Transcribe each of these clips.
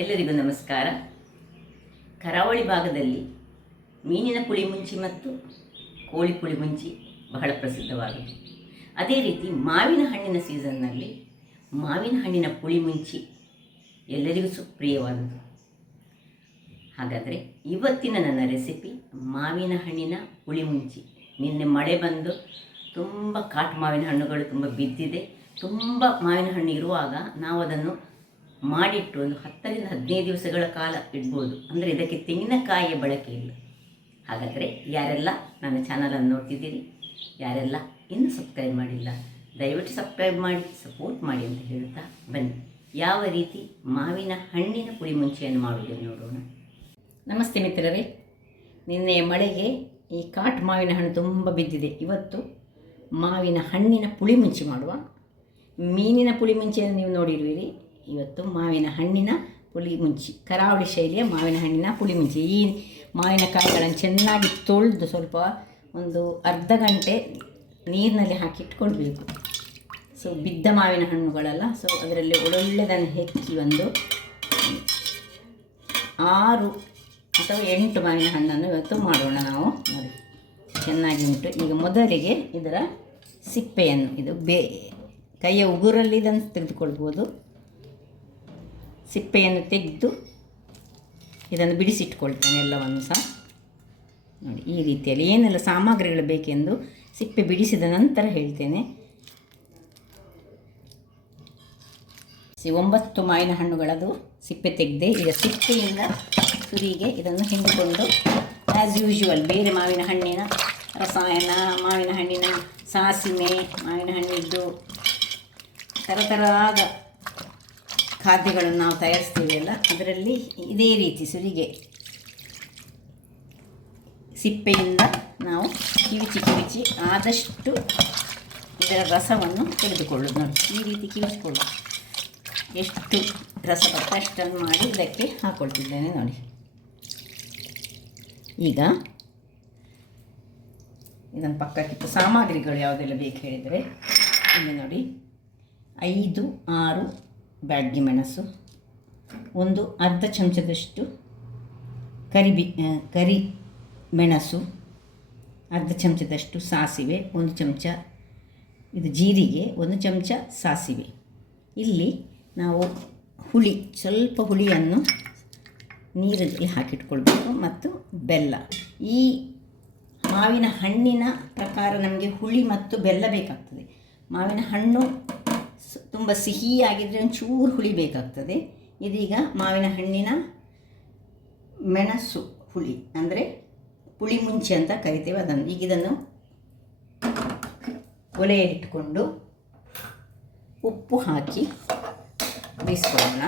ಎಲ್ಲರಿಗೂ ನಮಸ್ಕಾರ. ಕರಾವಳಿ ಭಾಗದಲ್ಲಿ ಮೀನಿನ ಪುಳಿಮುಂಚಿ ಮತ್ತು ಕೋಳಿ ಪುಳಿಮುಂಚಿ ಬಹಳ ಪ್ರಸಿದ್ಧವಾಗಿದೆ. ಅದೇ ರೀತಿ ಮಾವಿನ ಹಣ್ಣಿನ ಸೀಸನ್ನಲ್ಲಿ ಮಾವಿನ ಹಣ್ಣಿನ ಪುಳಿಮುಂಚಿ ಎಲ್ಲರಿಗೂ ಸುಪ್ರಿಯವಾದದ್ದು. ಹಾಗಾದರೆ ಇವತ್ತಿನ ನನ್ನ ರೆಸಿಪಿ ಮಾವಿನ ಹಣ್ಣಿನ ಪುಳಿಮುಂಚಿ. ನಿನ್ನೆ ಮಳೆ ಬಂದು ತುಂಬ ಕಾಟು ಮಾವಿನ ಹಣ್ಣುಗಳು ತುಂಬ ಬಿದ್ದಿದೆ. ತುಂಬ ಮಾವಿನ ಹಣ್ಣು ಇರುವಾಗ ನಾವು ಅದನ್ನು ಮಾಡಿಟ್ಟು ಒಂದು 10ರಿಂದ 15 ದಿವಸಗಳ ಕಾಲ ಇಡ್ಬೋದು. ಅಂದರೆ ಇದಕ್ಕೆ ತೆಂಗಿನಕಾಯಿಯ ಬಳಕೆ ಇಲ್ಲ. ಹಾಗಾದರೆ ಯಾರೆಲ್ಲ ನನ್ನ ಚಾನಲನ್ನು ನೋಡ್ತಿದ್ದೀರಿ, ಯಾರೆಲ್ಲ ಇನ್ನೂ ಸಬ್ಸ್ಕ್ರೈಬ್ ಮಾಡಿಲ್ಲ, ದಯವಿಟ್ಟು ಸಬ್ಸ್ಕ್ರೈಬ್ ಮಾಡಿ ಸಪೋರ್ಟ್ ಮಾಡಿ ಅಂತ ಹೇಳ್ತಾ ಬನ್ನಿ ಯಾವ ರೀತಿ ಮಾವಿನ ಹಣ್ಣಿನ ಪುಳಿಮುಂಚಿಯನ್ನು ಮಾಡುವುದನ್ನು ನೋಡೋಣ. ನಮಸ್ತೆ ಮಿತ್ರರೇ. ನಿನ್ನೆಯ ಮಳೆಗೆ ಈ ಕಾಟು ಮಾವಿನ ಹಣ್ಣು ತುಂಬ ಬಿದ್ದಿದೆ. ಇವತ್ತು ಮಾವಿನ ಹಣ್ಣಿನ ಪುಳಿಮುಂಚಿ ಮಾಡುವ. ಮೀನಿನ ಪುಳಿಮುಂಚಿಯನ್ನು ನೀವು ನೋಡಿರುವಿರಿ. ಇವತ್ತು ಮಾವಿನ ಹಣ್ಣಿನ ಪುಳಿಮುಂಚಿ, ಕರಾವಳಿ ಶೈಲಿಯ ಮಾವಿನ ಹಣ್ಣಿನ ಪುಳಿಮುಂಚಿ. ಈ ಮಾವಿನಕಾಯಿಗಳನ್ನು ಚೆನ್ನಾಗಿ ತೊಳೆದು ಸ್ವಲ್ಪ ಒಂದು ಅರ್ಧ ಗಂಟೆ ನೀರಿನಲ್ಲಿ ಹಾಕಿ ಇಟ್ಕೊಳ್ಬೇಕು. ಸೊ ಬಿದ್ದ ಮಾವಿನ ಹಣ್ಣುಗಳೆಲ್ಲ, ಸೊ ಅದರಲ್ಲಿ ಒಳ್ಳೊಳ್ಳೆದನ್ನು ಹೆಚ್ಚಿ ಒಂದು 6 ಅಥವಾ 8 ಮಾವಿನ ಹಣ್ಣನ್ನು ಇವತ್ತು ಮಾಡೋಣ ನಾವು. ನೋಡಿ ಚೆನ್ನಾಗಿ ಉಂಟು. ಈಗ ಮೊದಲಿಗೆ ಇದರ ಸಿಪ್ಪೆಯನ್ನು, ಇದು ಕೈಯ ಉಗುರಲ್ಲಿ ಇದನ್ನು ತೆಗೆದುಕೊಳ್ಬೋದು. ಸಿಪ್ಪೆಯನ್ನು ತೆಗೆದು ಇದನ್ನು ಬಿಡಿಸಿಟ್ಕೊಳ್ತೇನೆ ಎಲ್ಲವನ್ನು ಸಹ. ನೋಡಿ ಈ ರೀತಿಯಲ್ಲಿ ಏನೆಲ್ಲ ಸಾಮಗ್ರಿಗಳು ಬೇಕೆಂದು ಸಿಪ್ಪೆ ಬಿಡಿಸಿದ ನಂತರ ಹೇಳ್ತೇನೆ. 9 ಮಾವಿನ ಹಣ್ಣುಗಳದು ಸಿಪ್ಪೆ ತೆಗೆದೆ. ಈಗ ಸಿಪ್ಪೆಯಿಂದ ತುರಿಗೆ ಇದನ್ನು ಹಿಂಡಿಕೊಂಡು ಆ್ಯಸ್ ಯೂಶುವಲ್ ಬೇರೆ ಮಾವಿನ ಹಣ್ಣಿನ ರಸಾಯನ, ಮಾವಿನ ಹಣ್ಣಿನ ಸಾಸಿಮೆ, ಮಾವಿನ ಹಣ್ಣಿದ್ದು ಥರಥರದ ಖಾದ್ಯಗಳನ್ನು ನಾವು ತಯಾರಿಸ್ತೀವಿ ಅಲ್ಲ, ಅದರಲ್ಲಿ ಇದೇ ರೀತಿ ಸುರಿಗೆ ಸಿಪ್ಪೆಯಿಂದ ನಾವು ಕಿವಿಚಿ ಆದಷ್ಟು ಇದರ ರಸವನ್ನು ತೆಗೆದುಕೊಳ್ಳೋದು. ನೋಡಿ ಈ ರೀತಿ ಕಿವಿಚಿಕೊಳ್ಳೋದು. ಎಷ್ಟು ರಸ ಬರ್ತದೆ ಅಷ್ಟನ್ನು ಮಾಡಿ ಇದಕ್ಕೆ ಹಾಕ್ಕೊಳ್ತಿದ್ದೇನೆ. ನೋಡಿ ಈಗ ಇದನ್ನು ಪಕ್ಕಕ್ಕಿಟ್ಟು ಸಾಮಗ್ರಿಗಳು ಯಾವುದೆಲ್ಲ ಬೇಕು ಹೇಳಿದರೆ, ಇಲ್ಲಿ ನೋಡಿ 5-6 ಬ್ಯಾಡಗಿ ಮೆಣಸು, ಒಂದು ಅರ್ಧ ಚಮಚದಷ್ಟು ಕರಿ ಮೆಣಸು, ಅರ್ಧ ಚಮಚದಷ್ಟು ಸಾಸಿವೆ, 1 ಚಮಚ ಇದು ಜೀರಿಗೆ, 1 ಚಮಚ ಸಾಸಿವೆ. ಇಲ್ಲಿ ನಾವು ಸ್ವಲ್ಪ ಹುಳಿಯನ್ನು ನೀರಲ್ಲಿ ಹಾಕಿಟ್ಕೊಳ್ಬೇಕು ಮತ್ತು ಬೆಲ್ಲ. ಈ ಮಾವಿನ ಹಣ್ಣಿನ ಪ್ರಕಾರ ನಮಗೆ ಹುಳಿ ಮತ್ತು ಬೆಲ್ಲ ಬೇಕಾಗ್ತದೆ. ಮಾವಿನ ಹಣ್ಣು ತುಂಬ ಸಿಹಿಯಾಗಿದ್ದರೆ ಒಂಚೂರು ಹುಳಿ ಬೇಕಾಗ್ತದೆ. ಇದೀಗ ಮಾವಿನ ಹಣ್ಣಿನ ಮೆಣಸು ಹುಳಿ, ಅಂದರೆ ಪುಳಿಮುಂಚಿ ಅಂತ ಕರಿತೇವೆ ಅದನ್ನು. ಈಗ ಇದನ್ನು ಒಲೆಯಲ್ಲಿಟ್ಟುಕೊಂಡು ಉಪ್ಪು ಹಾಕಿ ಬೇಯಿಸ್ಕೊಳ್ಳೋಣ.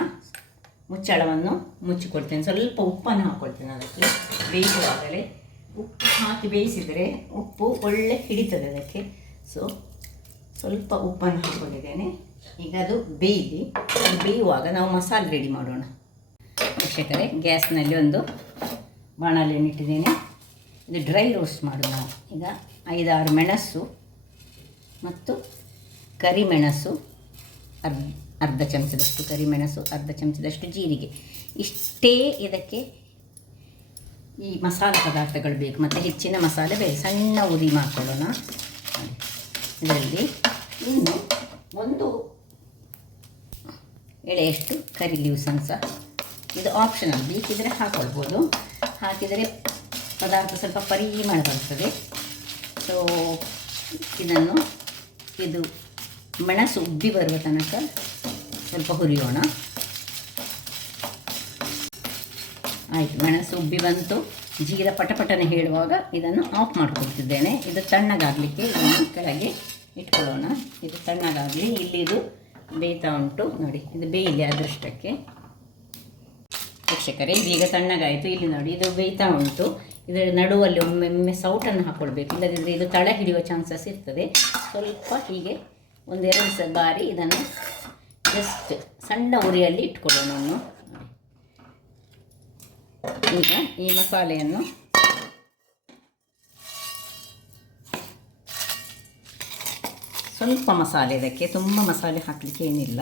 ಮುಚ್ಚಳವನ್ನು ಮುಚ್ಚಿಕೊಳ್ತೇನೆ. ಸ್ವಲ್ಪ ಉಪ್ಪನ್ನು ಹಾಕ್ಕೊಳ್ತೇನೆ ಅದಕ್ಕೆ. ಬೇಯಿಸುವಾಗಲೇ ಉಪ್ಪು ಹಾಕಿ ಬೇಯಿಸಿದರೆ ಉಪ್ಪು ಒಳ್ಳೆ ಹಿಡಿತದೆ ಅದಕ್ಕೆ. ಸೊ ಸ್ವಲ್ಪ ಉಪ್ಪನ್ನು ಹಾಕ್ಕೊಂಡಿದ್ದೇನೆ. ಈಗ ಅದು ಬೇಯುವಾಗ ನಾವು ಮಸಾಲೆ ರೆಡಿ ಮಾಡೋಣ. ವೀಕ್ಷಕರೇ, ಗ್ಯಾಸ್ನಲ್ಲಿ ಒಂದು ಬಾಣಲೆಯನ್ನು ಇಟ್ಟಿದ್ದೇನೆ. ಇದು ಡ್ರೈ ರೋಸ್ಟ್ ಮಾಡೋಣ ನಾವು. ಈಗ 5-6 ಮೆಣಸು ಮತ್ತು ಕರಿಮೆಣಸು, ಅರ್ಧ ಚಮಚದಷ್ಟು ಕರಿಮೆಣಸು, ಅರ್ಧ ಚಮಚದಷ್ಟು ಜೀರಿಗೆ. ಇಷ್ಟೇ ಇದಕ್ಕೆ ಈ ಮಸಾಲೆ ಪದಾರ್ಥಗಳು ಬೇಕು. ಮತ್ತು ಹೆಚ್ಚಿನ ಮಸಾಲೆ ಬೇಕು. ಸಣ್ಣ ಉರಿ ಮಾಡ್ಕೊಳ್ಳೋಣ. ಇದರಲ್ಲಿ ಇನ್ನು ಒಂದು ಎಳೆಯಷ್ಟು ಕರಿ ಲೀವ್ಸನ್ನು ಸಹ, ಇದು ಆಪ್ಷನಲ್, ಬೇಕಿದ್ದರೆ ಹಾಕ್ಕೊಳ್ಬೋದು. ಹಾಕಿದರೆ ಪದಾರ್ಥ ಸ್ವಲ್ಪ ಪರಿಮಳ ಬರ್ತದೆ. ಸೊ ಇದು ಮೆಣಸು ಉಬ್ಬಿ ಬರುವ ತನಕ ಸ್ವಲ್ಪ ಹುರಿಯೋಣ. ಆಯಿತು, ಮೆಣಸು ಉಬ್ಬಿ ಬಂತು. ಜೀರ ಪಟಪಟನೆ ಹೇಳುವಾಗ ಇದನ್ನು ಆಫ್ ಮಾಡ್ಕೊಳ್ತಿದ್ದೇನೆ. ಇದು ತಣ್ಣಗಾಗಲಿಕ್ಕೆ ಇದನ್ನು ಕೆಳಗೆ ಇಟ್ಕೊಳ್ಳೋಣ. ಇದು ತಣ್ಣಗಾಗಲಿ. ಇಲ್ಲಿ ಇದು ಬೇಯ್ತಾ ಉಂಟು. ನೋಡಿ ಇದು ಬೇಯಲಿ ಅದೃಷ್ಟಕ್ಕೆ. ವೀಕ್ಷಕರೇ, ಇದೀಗ ತಣ್ಣಗಾಯಿತು. ಇಲ್ಲಿ ನೋಡಿ ಇದು ಬೇಯ್ತಾ ಉಂಟು. ಇದರ ನಡುವಲ್ಲಿ ಒಮ್ಮೆ ಸೌಟನ್ನು ಹಾಕ್ಕೊಳ್ಬೇಕು, ಇಲ್ಲದಿದ್ದರೆ ಇದು ತಳ ಹಿಡಿಯುವ ಚಾನ್ಸಸ್ ಇರ್ತದೆ. ಸ್ವಲ್ಪ ಹೀಗೆ 1-2 ಬಾರಿ ಇದನ್ನು ಜಸ್ಟ್ ಸಣ್ಣ ಉರಿಯಲ್ಲಿ ಇಟ್ಕೊಳ್ಳೋಣ. ಈಗ ಈ ಮಸಾಲೆಯನ್ನು ಸ್ವಲ್ಪ ಮಸಾಲೆ, ಇದಕ್ಕೆ ತುಂಬ ಮಸಾಲೆ ಹಾಕಲಿಕ್ಕೆ ಏನಿಲ್ಲ.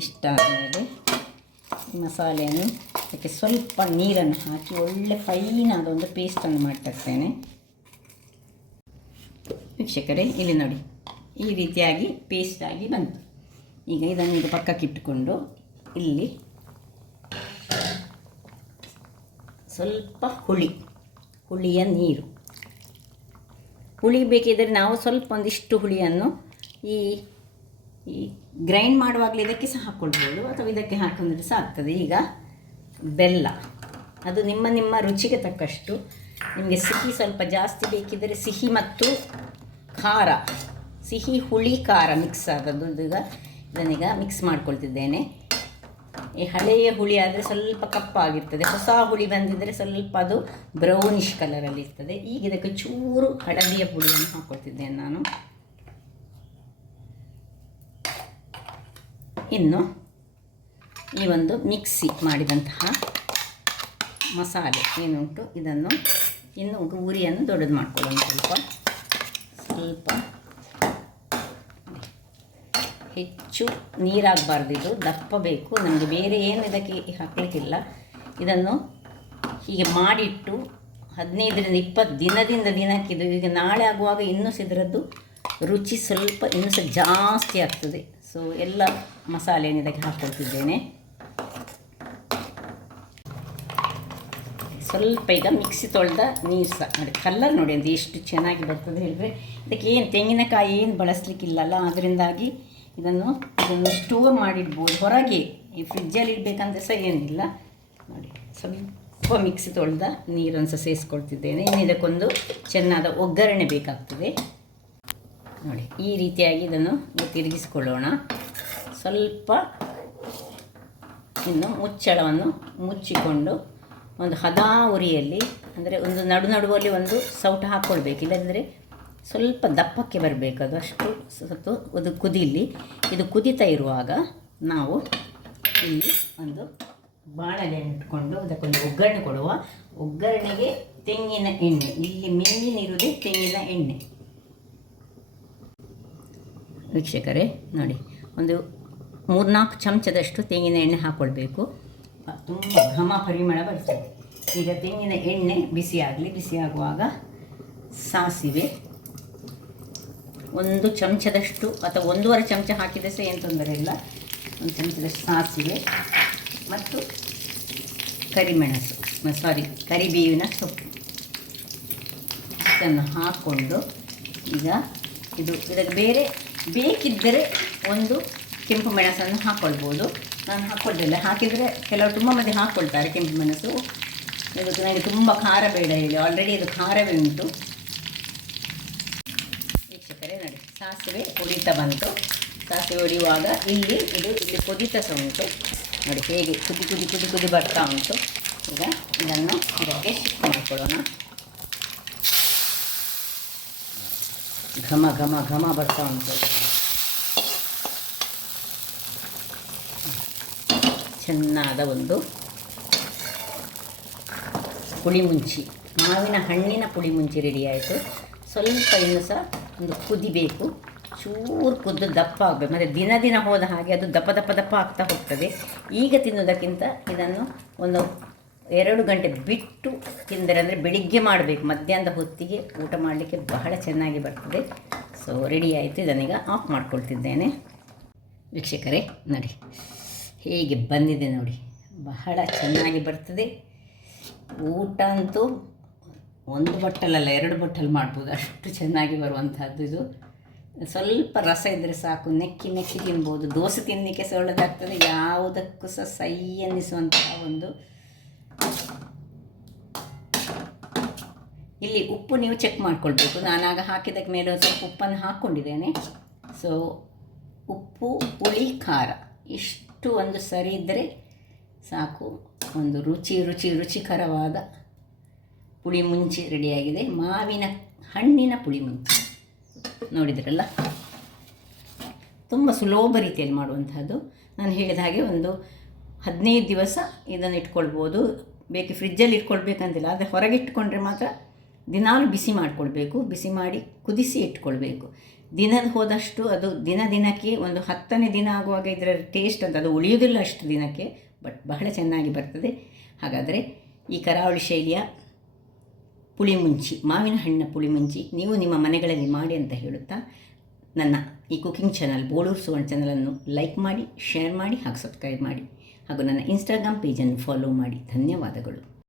ಇಷ್ಟಾದ ಮೇಲೆ ಈ ಮಸಾಲೆಯನ್ನು ಅದಕ್ಕೆ ಸ್ವಲ್ಪ ನೀರನ್ನು ಹಾಕಿ ಒಳ್ಳೆ ಫೈನಾದ ಒಂದು ಪೇಸ್ಟನ್ನು ಮಾಡ್ತಿರ್ತೇನೆ. ವೀಕ್ಷಕರೇ, ಇಲ್ಲಿ ನೋಡಿ, ಈ ರೀತಿಯಾಗಿ ಪೇಸ್ಟ್ ಆಗಿ ಬಂತು. ಈಗ ಇದನ್ನು ಪಕ್ಕಕ್ಕಿಟ್ಟುಕೊಂಡು ಇಲ್ಲಿ ಸ್ವಲ್ಪ ಹುಳಿಯ ನೀರು. ಹುಳಿ ಬೇಕಿದ್ದರೆ ನಾವು ಸ್ವಲ್ಪ ಒಂದಿಷ್ಟು ಹುಳಿಯನ್ನು ಈ ಗ್ರೈಂಡ್ ಮಾಡುವಾಗಲೇ ಇದಕ್ಕೆ ಸಹ ಹಾಕ್ಕೊಳ್ಬೋದು, ಅಥವಾ ಇದಕ್ಕೆ ಹಾಕಿದ್ರೆ ಸಹ ಆಗ್ತದೆ. ಈಗ ಬೆಲ್ಲ, ಅದು ನಿಮ್ಮ ರುಚಿಗೆ ತಕ್ಕಷ್ಟು. ನಿಮಗೆ ಸಿಹಿ ಸ್ವಲ್ಪ ಜಾಸ್ತಿ ಬೇಕಿದ್ದರೆ ಸಿಹಿ ಮತ್ತು ಖಾರ, ಸಿಹಿ ಹುಳಿ ಖಾರ ಮಿಕ್ಸ್ ಆಗೋದು. ಇದನ್ನೀಗ ಮಿಕ್ಸ್ ಮಾಡ್ಕೊಳ್ತಿದ್ದೇನೆ. ಈ ಹಳೆಯ ಹುಳಿ ಆದರೆ ಸ್ವಲ್ಪ ಕಪ್ಪಾಗಿರ್ತದೆ, ಹೊಸ ಹುಳಿ ಬಂದಿದ್ದರೆ ಸ್ವಲ್ಪ ಅದು ಬ್ರೌನಿಷ್ ಕಲರಲ್ಲಿ ಇರ್ತದೆ. ಈಗ ಇದಕ್ಕೆ ಚೂರು ಹಳದಿಯ ಪುಡಿಯನ್ನು ಹಾಕ್ಕೊಳ್ತಿದ್ದೇನೆ ನಾನು. ಇನ್ನು ಈ ಒಂದು ಮಿಕ್ಸಿ ಮಾಡಿದಂತಹ ಮಸಾಲೆ ಏನುಂಟು, ಇದನ್ನು ಇನ್ನು ಉರಿಯನ್ನು ದೊಡ್ಡದು ಮಾಡ್ಕೊಳ್ಳೋಣ. ಸ್ವಲ್ಪ ಹೆಚ್ಚು ನೀರಾಗಬಾರ್ದು, ಇದು ದಪ್ಪ ಬೇಕು ನಮಗೆ. ಬೇರೆ ಏನು ಇದಕ್ಕೆ ಹಾಕಲಿಕ್ಕಿಲ್ಲ. ಇದನ್ನು ಹೀಗೆ ಮಾಡಿಟ್ಟು 15ರಿಂದ 20 ದಿನಕ್ಕೆ ಇದು ಈಗ ನಾಳೆ ಆಗುವಾಗ ಇನ್ನೂ ಇದರದ್ದು ರುಚಿ ಸ್ವಲ್ಪ ಇನ್ನೂ ಸಹ ಜಾಸ್ತಿ ಆಗ್ತದೆ. ಸೊ ಎಲ್ಲ ಮಸಾಲೆಯನ್ನು ಇದಕ್ಕೆ ಹಾಕ್ಕೊಳ್ತಿದ್ದೇನೆ. ಸ್ವಲ್ಪ ಈಗ ಮಿಕ್ಸಿ ತೊಳೆದ ನೀರು ಸಹ ನೋಡಿ, ಕಲರ್ ನೋಡಿ ಅದು ಎಷ್ಟು ಚೆನ್ನಾಗಿ ಬರ್ತದೆ ಹೇಳಿದರೆ. ಇದಕ್ಕೆ ಏನು ತೆಂಗಿನಕಾಯಿ ಏನು ಬಳಸಲಿಕ್ಕಿಲ್ಲಲ್ಲ, ಅದರಿಂದಾಗಿ ಇದನ್ನು ಸ್ಟೋರ್ ಮಾಡಿಡ್ಬೋದು ಹೊರಗೆ. ಈ ಫ್ರಿಜ್ಜಲ್ಲಿ ಇಡಬೇಕಂತ ಸಹ ಏನಿಲ್ಲ. ನೋಡಿ, ಸ್ವಲ್ಪ ಮಿಕ್ಸಿ ತೊಳೆದ ನೀರನ್ನು ಸಹ ಸೇರಿಸ್ಕೊಳ್ತಿದ್ದೇನೆ. ಇನ್ನು ಇದಕ್ಕೊಂದು ಚೆನ್ನಾದ ಒಗ್ಗರಣೆ ಬೇಕಾಗ್ತದೆ. ನೋಡಿ, ಈ ರೀತಿಯಾಗಿ ಇದನ್ನು ತಿರುಗಿಸಿಕೊಳ್ಳೋಣ. ಸ್ವಲ್ಪ ಇನ್ನು ಮುಚ್ಚಳವನ್ನು ಮುಚ್ಚಿಕೊಂಡು ಒಂದು ಹದಾ ಉರಿಯಲ್ಲಿ, ಅಂದರೆ ಒಂದು ನಡುವಲ್ಲಿ ಒಂದು ಸೌಟ ಹಾಕ್ಕೊಳ್ಬೇಕು, ಇಲ್ಲದಿದ್ದರೆ ಸ್ವಲ್ಪ ದಪ್ಪಕ್ಕೆ ಬರಬೇಕು. ಅದು ಅಷ್ಟು ಸತ್ತು ಅದು ಕುದೀಲಿ. ಇದು ಕುದೀತಾ ಇರುವಾಗ ನಾವು ಇಲ್ಲಿ ಒಂದು ಬಾಣಲೆ ಇಟ್ಕೊಂಡು ಅದಕ್ಕೊಂದು ಒಗ್ಗರಣೆ ಕೊಡುವ. ಒಗ್ಗರಣೆಗೆ ತೆಂಗಿನ ಎಣ್ಣೆ, ಇಲ್ಲಿ ಮೇನ್ ಇರುವುದೇ ತೆಂಗಿನ ಎಣ್ಣೆ. ವೀಕ್ಷಕರೇ ನೋಡಿ, ಒಂದು 3-4 ಚಮಚದಷ್ಟು ತೆಂಗಿನ ಎಣ್ಣೆ ಹಾಕ್ಕೊಳ್ಬೇಕು. ತುಂಬ ಪರಿಮಳ ಬರ್ತದೆ. ಈಗ ತೆಂಗಿನ ಎಣ್ಣೆ ಬಿಸಿಯಾಗುವಾಗ ಸಾಸಿವೆ 1 ಚಮಚದಷ್ಟು ಅಥವಾ 1.5 ಚಮಚ ಹಾಕಿದರೆ ಸಹ ಏನು ತೊಂದರೆ ಇಲ್ಲ. 1 ಚಮಚದಷ್ಟು ಸಾಸಿವೆ ಮತ್ತು ಕರಿಬೇವಿನ ಸೊಪ್ಪು ಇದನ್ನು ಹಾಕ್ಕೊಂಡು, ಈಗ ಇದಕ್ಕೆ ಬೇರೆ ಬೇಕಿದ್ದರೆ ಒಂದು ಕೆಂಪು ಮೆಣಸನ್ನು ಹಾಕ್ಕೊಳ್ಬೋದು. ನಾನು ಹಾಕ್ಕೊಳ್ತಿಲ್ಲ, ಹಾಕಿದರೆ ಕೆಲವರು ತುಂಬ ಮಂದಿ ಹಾಕ್ಕೊಳ್ತಾರೆ ಕೆಂಪು ಮೆಣಸು. ಇದಕ್ಕೆ ನನಗೆ ತುಂಬ ಖಾರ ಬೇಡ ಹೇಳಿ, ಆಲ್ರೆಡಿ ಇದು ಖಾರವೇ ಉಂಟು. ವೀಕ್ಷಕರೇ ನೋಡಿ, ಸಾಸಿವೆ ಹೊಡಿತಾ ಬಂತು. ಸಾಸಿವೆ ಹೊಡೆಯುವಾಗ ಇಲ್ಲಿ ಕುದಿತಾ ಸಹ ಉಂಟು ನೋಡಿ, ಹೇಗೆ ಕುದಿ ಬರ್ತಾ ಉಂಟು. ಈಗ ಇದನ್ನು ಇದಕ್ಕೆ ಶಿಫ್ಟ್ ಮಾಡಿಕೊಳ್ಳೋಣ. ಘಮ ಬರ್ತಾ ಉಂಟು. ಚೆನ್ನಾದ ಒಂದು ಪುಳಿಮುಂಚಿ, ಮಾವಿನ ಹಣ್ಣಿನ ಪುಳಿಮುಂಚಿ ರೆಡಿ ಆಯಿತು. ಸ್ವಲ್ಪ ಇನ್ನೂ ಸಹ ಒಂದು ಕುದಿಬೇಕು, ಚೂರು ಕುದ್ದು ದಪ್ಪ ಆಗಬೇಕು. ಮತ್ತು ದಿನ ಹೋದ ಹಾಗೆ ಅದು ದಪ್ಪ ಆಗ್ತಾ ಹೋಗ್ತದೆ. ಈಗ ತಿನ್ನೋದಕ್ಕಿಂತ ಇದನ್ನು ಒಂದು 2 ಗಂಟೆ ಬಿಟ್ಟು ತಿಂದರೆ, ಅಂದರೆ ಬೆಳಿಗ್ಗೆ ಮಾಡಬೇಕು, ಮಧ್ಯಾಹ್ನದ ಹೊತ್ತಿಗೆ ಊಟ ಮಾಡಲಿಕ್ಕೆ ಬಹಳ ಚೆನ್ನಾಗಿ ಬರ್ತದೆ. ಸೊ ರೆಡಿ ಆಯಿತು. ಇದನ್ನೀಗ ಆಫ್ ಮಾಡ್ಕೊಳ್ತಿದ್ದೇನೆ. ವೀಕ್ಷಕರೇ ನೋಡಿ ಹೇಗೆ ಬಂದಿದೆ ನೋಡಿ, ಬಹಳ ಚೆನ್ನಾಗಿ ಬರ್ತದೆ. ಊಟ ಅಂತೂ 1 ಬಟ್ಟಲಲ್ಲ 2 ಬಟ್ಟಲು ಮಾಡ್ಬೋದು, ಅಷ್ಟು ಚೆನ್ನಾಗಿ ಬರುವಂಥದ್ದು ಇದು. ಸ್ವಲ್ಪ ರಸ ಇದ್ದರೆ ಸಾಕು, ನೆಕ್ಕಿ ತಿನ್ಬೋದು. ದೋಸೆ ತಿನ್ನಲಿಕ್ಕೆ ಸಹ ಒಳ್ಳೆದಾಗ್ತದೆ, ಯಾವುದಕ್ಕೂ ಸಹ ಸೈ ಅನ್ನಿಸುವಂತಹ ಒಂದು. ಇಲ್ಲಿ ಉಪ್ಪು ನೀವು ಚೆಕ್ ಮಾಡ್ಕೊಳ್ಬೇಕು. ನಾನಾಗ ಹಾಕಿದ್ದಕ್ಕೆ ಮೇಲೆ ಸ್ವಲ್ಪ ಉಪ್ಪನ್ನು ಹಾಕ್ಕೊಂಡಿದ್ದೇನೆ. ಸೊ ಉಪ್ಪು, ಹುಳಿ, ಖಾರ ಇಷ್ಟು ಒಂದು ಸರಿ ಇದ್ದರೆ ಸಾಕು. ಒಂದು ರುಚಿಕರವಾದ ಪುಳಿಮುಂಚಿ ರೆಡಿಯಾಗಿದೆ. ಮಾವಿನ ಹಣ್ಣಿನ ಪುಳಿಮುಂಚಿ ನೋಡಿದ್ರಲ್ಲ, ತುಂಬ ಸುಲಭ ರೀತಿಯಲ್ಲಿ ಮಾಡುವಂಥದ್ದು. ನಾನು ಹೇಳಿದ ಹಾಗೆ ಒಂದು 15 ದಿವಸ ಇದನ್ನು ಇಟ್ಕೊಳ್ಬೋದು. ಫ್ರಿಜ್ಜಲ್ಲಿ ಇಟ್ಕೊಳ್ಬೇಕಂತಿಲ್ಲ, ಆದರೆ ಹೊರಗೆ ಇಟ್ಕೊಂಡ್ರೆ ಮಾತ್ರ ದಿನಾಲು ಬಿಸಿ ಮಾಡಿಕೊಳ್ಬೇಕು. ಬಿಸಿ ಮಾಡಿ ಕುದಿಸಿ ಇಟ್ಕೊಳ್ಬೇಕು. ದಿನದ ಹೋದಷ್ಟು ಅದು ದಿನಕ್ಕೆ ಒಂದು 10ನೇ ದಿನ ಆಗುವಾಗ ಇದರ ಟೇಸ್ಟ್ ಅಂತ ಅದು ಉಳಿಯೋದಿಲ್ಲ ಅಷ್ಟು ದಿನಕ್ಕೆ, ಬಟ್ ಬಹಳ ಚೆನ್ನಾಗಿ ಬರ್ತದೆ. ಹಾಗಾದರೆ ಈ ಕರಾವಳಿ ಶೈಲಿಯ ಪುಳಿಮುಂಚಿ, ಮಾವಿನ ಹಣ್ಣಿನ ಪುಳಿಮುಂಚಿ ನೀವು ನಿಮ್ಮ ಮನೆಗಳಲ್ಲಿ ಮಾಡಿ ಅಂತ ಹೇಳುತ್ತಾ, ನನ್ನ ಈ ಕುಕಿಂಗ್ ಚಾನಲ್ ಬೋಳೂರು ಸುವರ್ಣ ಚಾನಲನ್ನು ಲೈಕ್ ಮಾಡಿ, ಶೇರ್ ಮಾಡಿ ಹಾಗೂ ಸಬ್ಸ್ಕ್ರೈಬ್ ಮಾಡಿ ಹಾಗೂ ನನ್ನ ಇನ್ಸ್ಟಾಗ್ರಾಮ್ ಪೇಜನ್ನು ಫಾಲೋ ಮಾಡಿ. ಧನ್ಯವಾದಗಳು.